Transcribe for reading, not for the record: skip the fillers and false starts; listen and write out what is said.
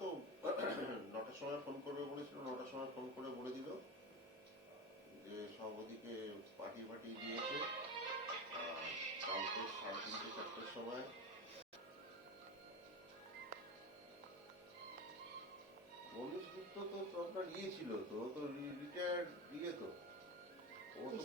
তো 9টার সময় ফোন করবে বলেছিল, 9টার সময় ফোন করে বলে দিল যে সব ওদিকে পার্টি দিয়েছে, কালকে 3:30-4টার সময় মনীষ গুপ্ত তো আপনার ইয়ে ছিল, তো ও তো রিটায়ার্ড ইয়ে, তো ও তো